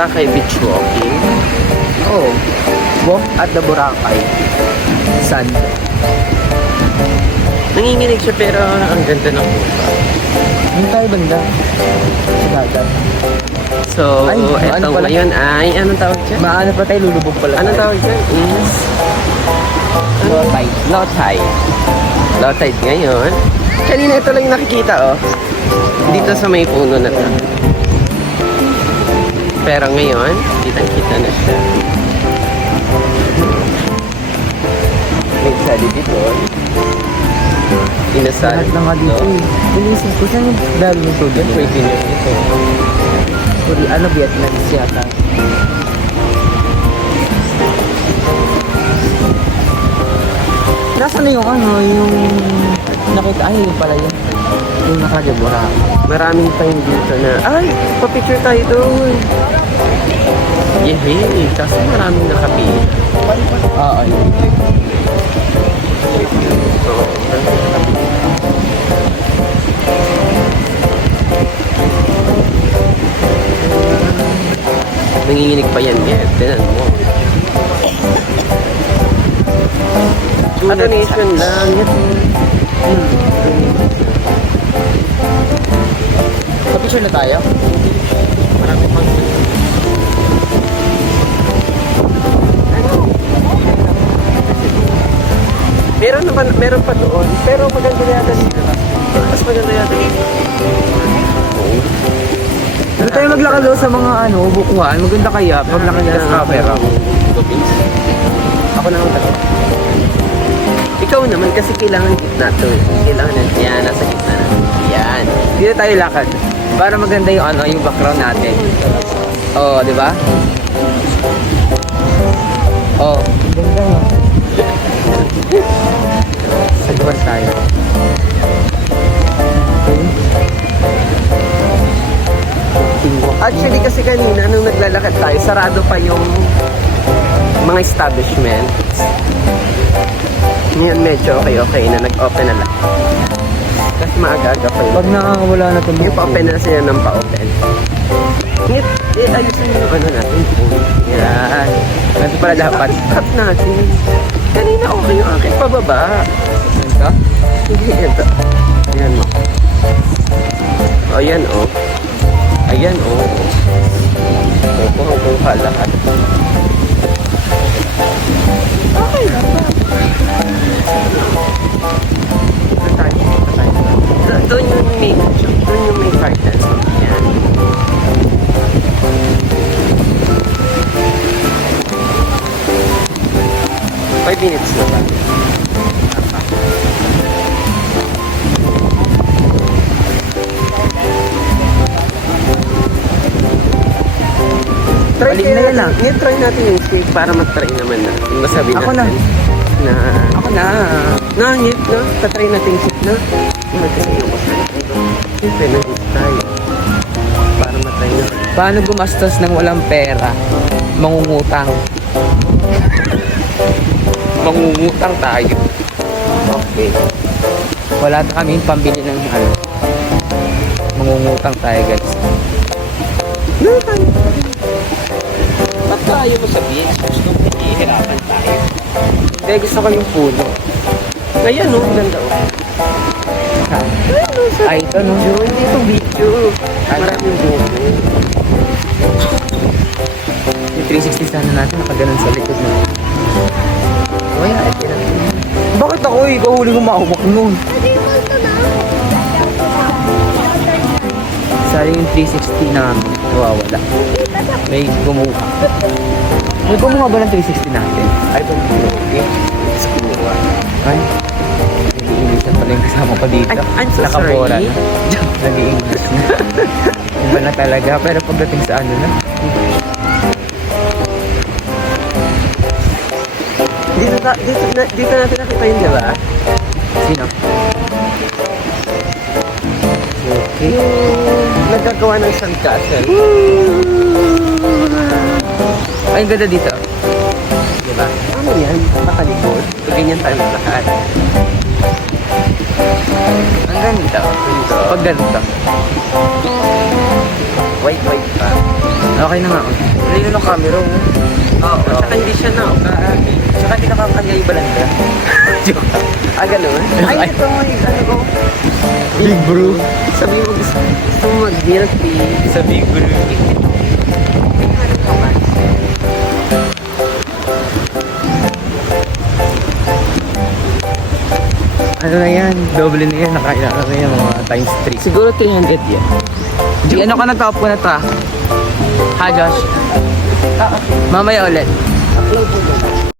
Boracay beach walking. Oo. Walk at the Boracay. Sand. Nanginginig siya pero ang ganda ng lupa. Yung tayo banda. Sa dagat. So, Ay, ano eto pala? ngayon ay, anong tawag dyan? Maano pa tayo, lulubog pala Anong tayo. tawag dyan? Is Low tide. low tide. Low tide ngayon. Kanina ito lang yung nakikita, oh. Dito sa may puno na to. Pero ngayon, kitang-kita na siya. May sali dito. Inasal. Lahat na nga dito eh. Inisip ko, saan yung dalo ng tubig? Pwede nyo dito. Kuri, ano, Vietnamese yata. Nasaan na yung ano, yung nakita, ay, yung pala yun. Yung nakadebora. Maraming time dito na, ay, pa-picture tayo doon. Yehey, kasi maraming nakapili. Oo, yun. So, nanginginig pa yan, yan. Tinan mo. Donation lang. Pa-picture na tayo? Marami pang meron pa doon. Pero maganda yata dito. Mas maganda yata dito. Pero tayo maglakad daw sa mga ano, bukuhan. Maganda kaya pag nakita sa camera. Ako naman kasi. Ikaw naman kasi kailangan gitna to. Kailangan na yan, nasa gitna na. Yan. Dito tayo lakad. Para maganda yung ano, yung background natin. Oo, di ba? Oo. Ganda nga. Sa labas tayo. Actually kasi kanina nung naglalakad tayo, sarado pa yung mga establishments. Ngayon medyo okay na nag-open na lang. Kasi maaga-aga pa yun. Pag nakawala na ito. Yung pa-open na sila ng pa-open. Ngayon, ayusin yung ano natin. Yan. Ito pala dapat. Cut natin. Kanina okay yung akin pababa. Ito? Hindi, ito. Ayan mo. Ayan o. Ayan o. Kukuha lahat. Okay lang ba? Doon yung may garden. Yan. Five minutes na ba? Balik na yan lang. Try natin yung shake para mag-try naman na. Masabi Ako natin. Na. Ako na. Ngit na. Tatry natin yung shake na. Kasi yung masarap nito. Siyempre, nangit tayo. Para matry na. Paano gumastos ng walang pera? Mangungutang. Mangungutang tayo. Okay. Wala na kami pambili ng ano. Mangungutang tayo guys. Ba't tayo mo sa beach? Gusto mo hihirapan tayo. Kaya gusto ko yung puno. Ngayon, no? Ganda, oh. Ay, ito no. Hindi itong video. Maraming buko. Yung 360 sana natin nakaganon sa likod na. Kaya, ito na. Bakit ako eh? Ikaw huli kong makawak nun. Sayang yung 360 namin. Nawawala. May kumuha. May kumuha ba ng 360 natin? Ay, pag okay. Let's go. Ay. Nag-i-English na pala yung kasama ko dito. I'm so Nakabora sorry. na. Nag-i-English na. Iba na talaga. Pero pagdating sa ano na. Dito natin nakita yun, di ba? Sino? Okay. Yung nagkagawa ng sandcastle. Ay, ang ganda dito. Diba? Ano yan? Makalikod. So, ganyan tayo lahat. Ang ganda. Pag ganito. White pa. Okay na nga. Hindi na ng camera. Oo, saka hindi siya na. Saka hindi nakakanya yung balanda. Ah, ganun? Ay, ito mo yung ano ko. Big bro. Sabi mo gusto mo mag-milk tea. Sa big bro. Ano na yan? Doble na yan. Nakailangan na yan mga times 3. Siguro 300 yan. Di ano ka na top ko na to ah? Ha Josh? Mamaya ulit. Upload mo ba?